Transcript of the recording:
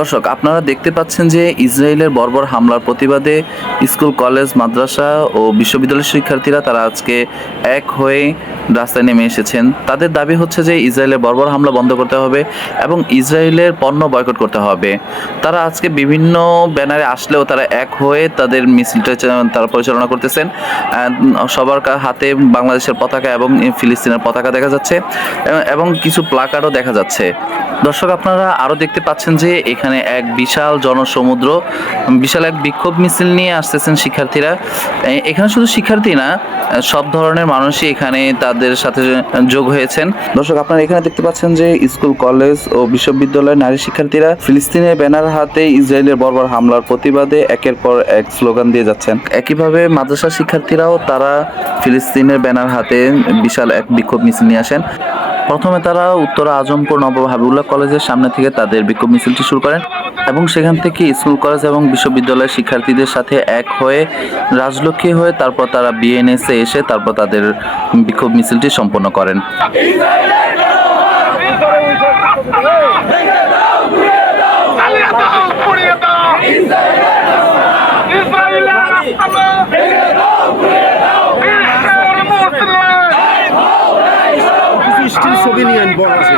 দর্শক, আপনারা দেখতে পাচ্ছেন যে ইসরায়েলের বর্বর হামলার প্রতিবাদে স্কুল, কলেজ, মাদ্রাসা ও বিশ্ববিদ্যালয়ের শিক্ষার্থীরা তারা আজকে এক হয়ে রাস্তায় নেমে এসেছেন। তাদের দাবি হচ্ছে যে ইসরায়েলের বর্বর হামলা বন্ধ করতে হবে এবং ইসরায়েলের পণ্য বয়কট করতে হবে। তারা আজকে বিভিন্ন ব্যানারে আসলেও তারা এক হয়ে তাদের মিছিলটা তারা পরিচালনা করতেছেন। সবার হাতে বাংলাদেশের পতাকা এবং ফিলিস্তিনের পতাকা দেখা যাচ্ছে, এবং- কিছু প্লাকার্ডও দেখা যাচ্ছে। দর্শক, আপনারা আরও দেখতে পাচ্ছেন যে এখানে এক বিশাল জনসমুদ্র, বিশাল এক বিক্ষোভ মিছিল নিয়ে আসতেছেন শিক্ষার্থীরা। এখানে শুধু শিক্ষার্থী না, সব ধরনের মানুষই এখানে তাদের সাথে যোগ হয়েছেন। দর্শক, আপনারা এখানে দেখতে পাচ্ছেন যে স্কুল, কলেজ ও বিশ্ববিদ্যালয়ের নারী শিক্ষার্থীরা ফিলিস্তিনের ব্যানার হাতে ইসরায়েলের বর্বর হামলার প্রতিবাদে একের পর এক স্লোগান দিয়ে যাচ্ছেন। একইভাবে মাদ্রাসা শিক্ষার্থীরাও তারা ফিলিস্তিনের ব্যানার হাতে বিশাল এক বিক্ষোভ মিছিল নিয়ে আসেন। প্রথমে তারা উত্তরা আজমপুর নবাব হাবিবুল্লাহ কলেজের সামনে থেকে তাদের বিক্ষোভ মিছিলটি শুরু করেন এবং সেখান থেকে স্কুল, কলেজ এবং বিশ্ববিদ্যালয়ের শিক্ষার্থীদের সাথে এক হয়ে, রাজলক্ষ্মী হয়ে তারপর তারা বিএনএসে এসে তারপর তাদের বিক্ষোভ মিছিলটি সম্পন্ন করেন। স্টিল ছবি নিয়ে আনব আছে।